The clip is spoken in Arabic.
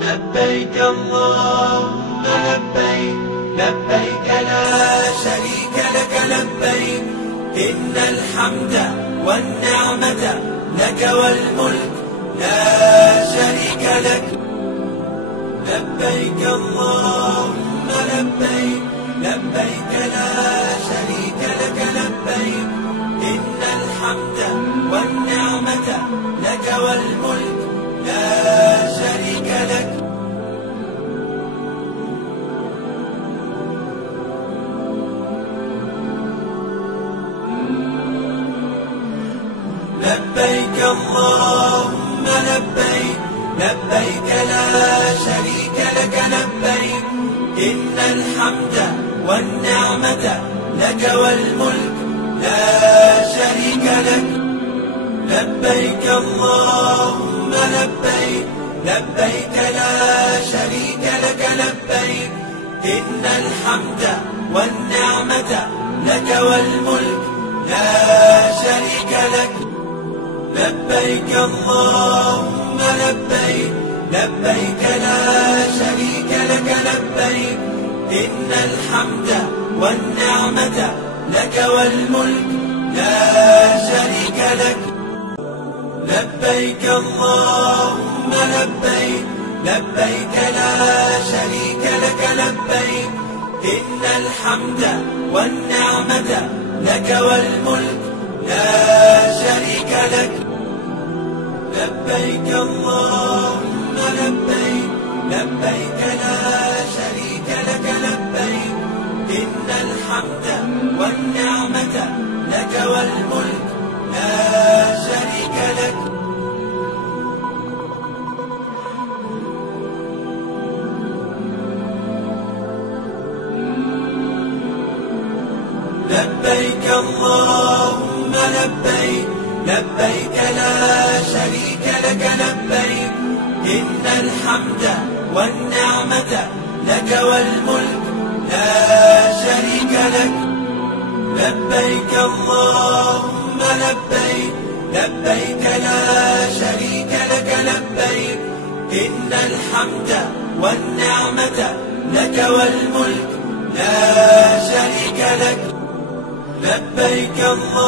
لبيك اللهم لبيك، لبيك لا شريك لك لبيك، إن الحمد والنعمة لك والملك لا شريك لك. لبيك اللهم لبيك، لبيك لا شريك لك لبيك، إن الحمد والنعمة لك والملك لا شريك لك. لبيك اللهم لبيك، لبيك لا شريك لك لبيك، إن الحمد والنعمة لك والملك لا شريك لك. لبيك اللهم لبيك، لبيك لا شريك لك لبيك، إن الحمد والنعمة لك والملك لا شريك لك. لبيك اللهم لبيك، لبيك لا شريك لك لبيك، إن الحمد والنعمة لك والملك لا شريك لك. لبيك اللهم لبيك، لبيك لا شريك لك لبيك، إن الحمد والنعمة لك والملك لا شريك لك. لبيك اللهم لبيك، لبيك لا شريك لك لبيك، إن الحمد والنعمة لك والملك لا شريك لك. لبيك اللهم لبيك، لبيك لا شريك لك لبيك، إن الحمد والنعمة لك والملك لا شريك لك. لبيك اللهم لبيك، لبيك لا شريك لك لبيك، إن الحمد والنعمة لك والملك لا شريك لك. لبيك الله